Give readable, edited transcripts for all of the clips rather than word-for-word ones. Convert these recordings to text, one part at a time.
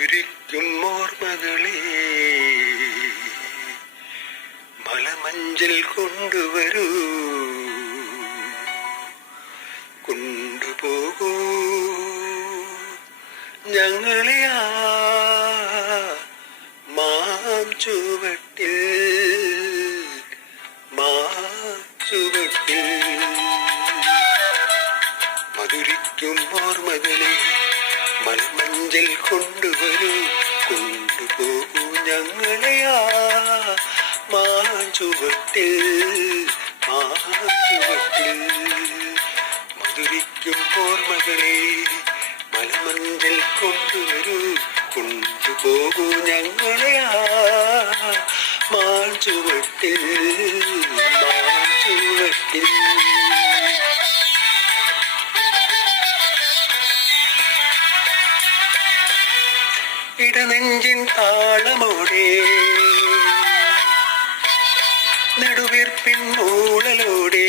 മധുരിക്കും ഓർമ്മകളെ മലമഞ്ചൽ കൊണ്ടുവരൂ, കൊണ്ടുപോകൂ ഞങ്ങളെ ആ മാഞ്ചുവട്ടിൽ, മാഞ്ചുവട്ടിൽ. മധുരിക്കും ഓർമ്മകളെ മലമഞ്ചൽ കൊണ്ടുവരൂ, കൊണ്ടുപോകൂ ഞങ്ങളെ ആ മാഞ്ചുവട്ടിൽ, മാഞ്ചുവട്ടിൽ. മധുരിക്കും ഓർമ്മകളെ മലമഞ്ചൽ കൊണ്ടുവരൂ, കൊണ്ടുപോകൂ ഞങ്ങളെ ആ മാഞ്ചുവട്ടിൽ, മാഞ്ചുവട്ടിൽ. ഇടനെഞ്ചിൻ താളമോടെ നെടുവീർപ്പിൻ മൂളലോടെ,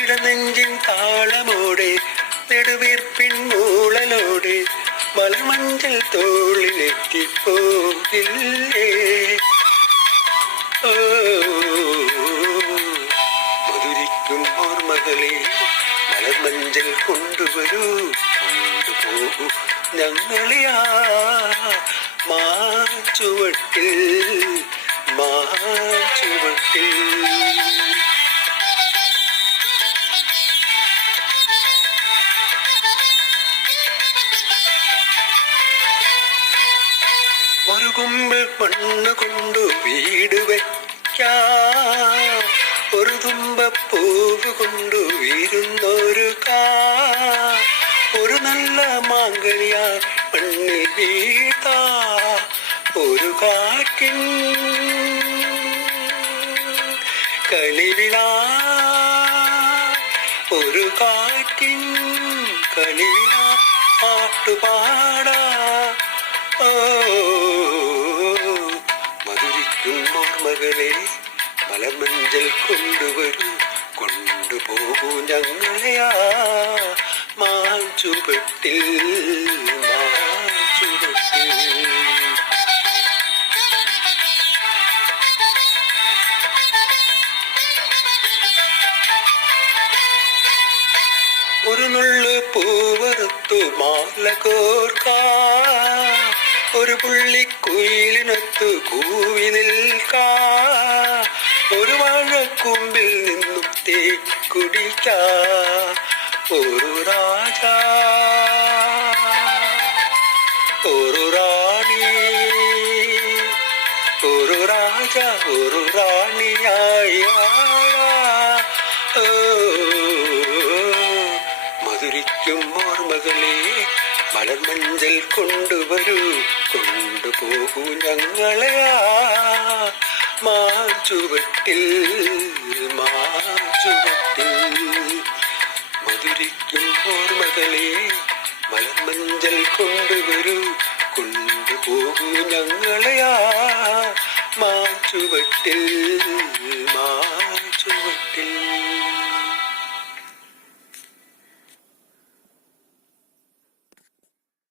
ഇടനെഞ്ചിൻ താളമോടെ നെടുവീർപ്പിൻ മൂളലോടെ മലമഞ്ചൽ തോളിലെത്തിപ്പോകില്ലേ. ഓ മധുരിക്കും ഓർമ്മകളെ മലമഞ്ചൽ കൊണ്ടുവരൂ, കൊണ്ടുപോകൂ ഞങ്ങളെ ആ മാഞ്ചുവട്ടിൽ, മാഞ്ചുവട്ടിൽ. ഒരു കുമ്പിൾ മണ്ണ് കൊണ്ടു വീട് വയ്ക്കാം, ഒരു തുമ്പപ്പൂവ് കൊണ്ടു വീരുന്നൊരു ഒരു നല്ല മാങ്കനിയാ മണ്ണിൽ വീഴ്ത്താ, ഒരു കാറ്റിൻ കളിവിളാ, ഒരു കാറ്റിൻ കളിവിളാ പാട്ടുപാടാ. ഓ മധുരിക്കും ഓർമ്മകളെ മലമഞ്ചൽ കൊണ്ടുവരൂ, കൊണ്ടുപോകൂ ഞങ്ങളെ ആ മാഞ്ചുവട്ടിൽ, മാഞ്ചുവട്ടിൽ. ഒരു നുള്ളു പൂവറുത്തു മാല കോർക്കാം, ഒരു പുള്ളിക്കുയിലിനൊത്തു കൂവി നിൽക്കാം, ഒരു വാഴക്കൂമ്പിൽ നിന്നും തേ കുടിക്കാം, ഒരു രാജാ ഒരു റാണി, ഒരു രാജ ഒരു റാണിയായി. മധുരിക്കും ഓർമ്മകളെ മലമഞ്ചൽ കൊണ്ടുവരൂ, കൊണ്ടുപോകൂ ഞങ്ങളെ ആ മാഞ്ചുവട്ടിൽ, മാഞ്ചുവട്ടിൽ. മധുരിക്കും ഓർമ്മകളെ മലമഞ്ചൽ കൊണ്ടുവരൂ, കൊണ്ടുപോകൂ ഞങ്ങളെ ആ മാഞ്ചുവട്ടിൽ,